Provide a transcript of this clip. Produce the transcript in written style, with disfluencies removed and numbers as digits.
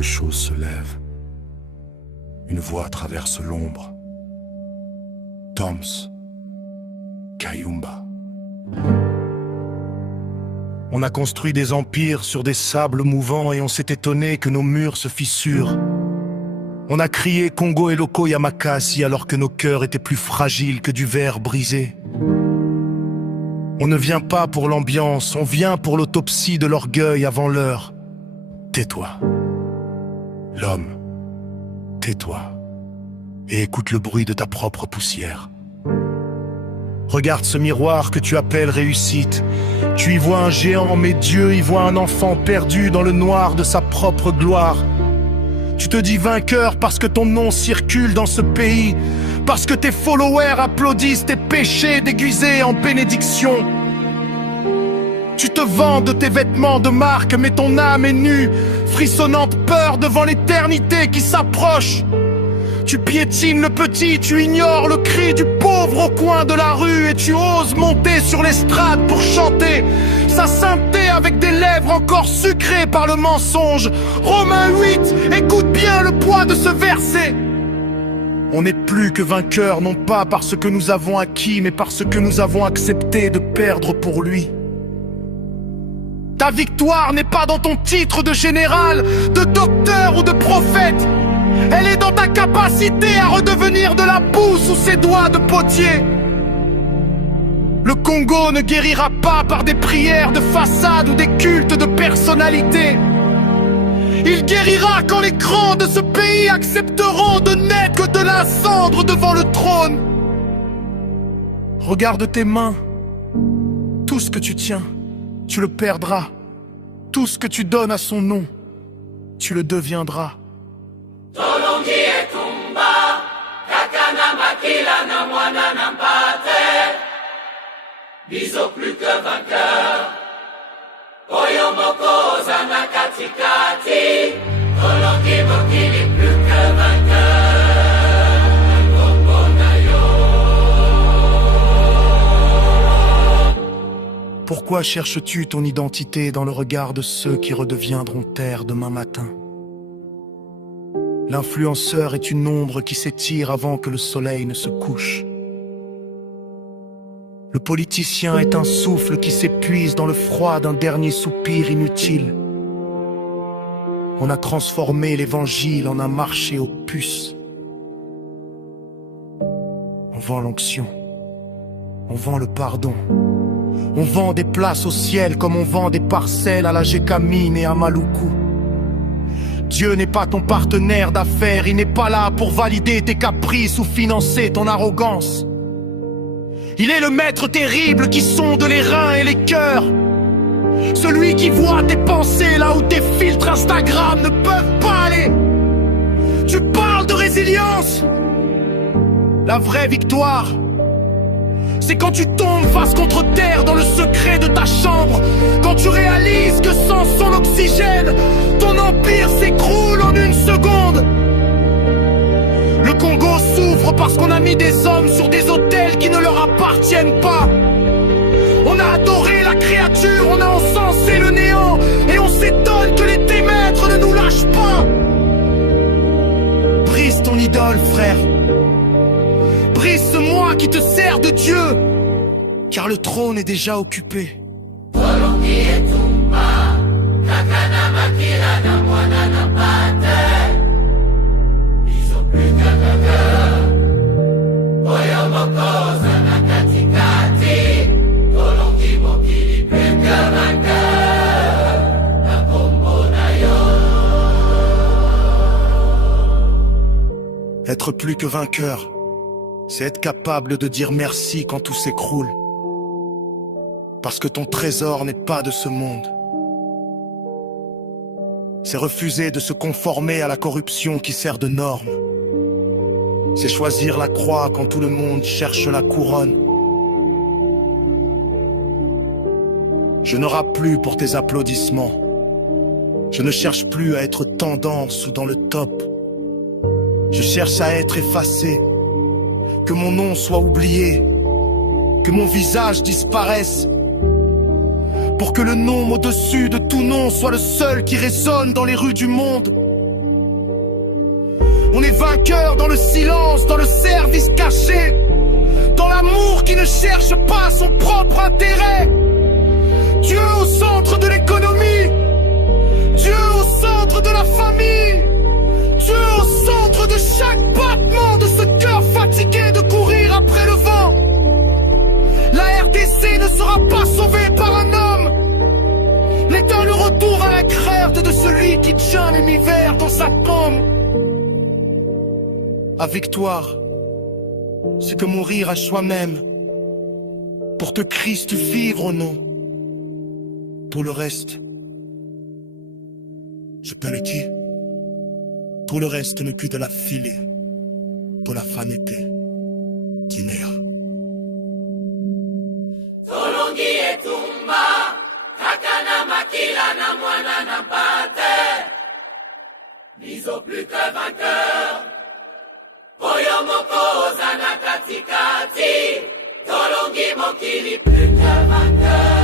quelque chose se lève. Une voix traverse l'ombre. Toms, Kayumba. On a construit des empires sur des sables mouvants et on s'est étonné que nos murs se fissurent. On a crié Congo et Loko Yamakasi alors que nos cœurs étaient plus fragiles que du verre brisé. On ne vient pas pour l'ambiance, on vient pour l'autopsie de l'orgueil avant l'heure. Tais-toi. L'homme, tais-toi. Et écoute le bruit de ta propre poussière. Regarde ce miroir que tu appelles réussite. Tu y vois un géant, mais Dieu y voit un enfant perdu dans le noir de sa propre gloire. Tu te dis vainqueur parce que ton nom circule dans ce pays, parce que tes followers applaudissent tes péchés déguisés en bénédiction. Tu te vends de tes vêtements de marque, mais ton âme est nue, frissonnante peur devant l'éternité qui s'approche. Tu piétines le petit, tu ignores le cri du pauvre au coin de la rue et tu oses monter sur l'estrade pour chanter sa sainteté avec des lèvres encore sucrées par le mensonge. Romains 8, écoute bien le poids de ce verset. On n'est plus que vainqueurs, non pas parce que nous avons acquis, mais parce que nous avons accepté de perdre pour lui. Ta victoire n'est pas dans ton titre de général, de docteur ou de prophète. Elle est dans ta capacité à redevenir de la boue sous ses doigts de potier. Le Congo ne guérira pas par des prières de façade ou des cultes de personnalité. Il guérira quand les grands de ce pays accepteront de n'être que de la cendre devant le trône. Regarde tes mains. Tout ce que tu tiens, tu le perdras. Tout ce que tu donnes à son nom, tu le deviendras. Tolongi etumba, kakana makila na mwana na mpate. Biso plus que vainqueur, oyo moko zanga katikati. Tolongi mokili plus que vainqueur, Congo na yo. Pourquoi cherches-tu ton identité dans le regard de ceux qui redeviendront terre demain matin? L'influenceur est une ombre qui s'étire avant que le soleil ne se couche. Le politicien est un souffle qui s'épuise dans le froid d'un dernier soupir inutile. On a transformé l'évangile en un marché aux puces. On vend l'onction, on vend le pardon. On vend des places au ciel comme on vend des parcelles à la Gécamine et à Maluku. Dieu n'est pas ton partenaire d'affaires, il n'est pas là pour valider tes caprices ou financer ton arrogance. Il est le maître terrible qui sonde les reins et les cœurs. Celui qui voit tes pensées là où tes filtres Instagram ne peuvent pas aller. Tu parles de résilience. La vraie victoire, c'est quand tu tombes face contre terre dans le secret de ta chambre. Quand tu réalises que sans son oxygène, ton empire s'écroule en une seconde. Le Congo souffre parce qu'on a mis des hommes sur des autels qui ne leur appartiennent pas. On a adoré la créature, on a encensé le néant, et on s'étonne que les témètres ne nous lâchent pas. Brise ton idole, frère. Brise ce moi qui te sert de Dieu, car le trône est déjà occupé. Tolongi etumba, kakana makila na mwana na mpate. Biso plus que vainqueur, oyo moko zanga katikati. Tolongi mokili plus que vainqueur, na Congo na yo. Être plus que vainqueur, c'est être capable de dire merci quand tout s'écroule. Parce que ton trésor n'est pas de ce monde. C'est refuser de se conformer à la corruption qui sert de norme. C'est choisir la croix quand tout le monde cherche la couronne. Je ne rappe plus pour tes applaudissements. Je ne cherche plus à être tendance ou dans le top. Je cherche à être effacé. Que mon nom soit oublié, que mon visage disparaisse, pour que le nom au-dessus de tout nom soit le seul qui résonne dans les rues du monde. On est vainqueur dans le silence, dans le service caché, dans l'amour qui ne cherche pas son propre intérêt. Dieu au centre de l'économie, Dieu au centre de la famille, Dieu au centre de chaque battement de ce cœur fatigué de courir après le vent. La RDC ne sera pas sauvée par un homme, mais dans le retour à la crainte de celui qui tient l'univers dans sa paume. La victoire, c'est que mourir à soi-même, pour que Christ vivre ou non. Pour le reste, je peux le dire. Pour le reste n'est que de la filée, pour la fanité d'Inéa. Tolongi etumba, kakana makila na mwana na pate. Niso plus que vainqueur, oyo moko ozana katikati. Tolongi mokili plus que vainqueur.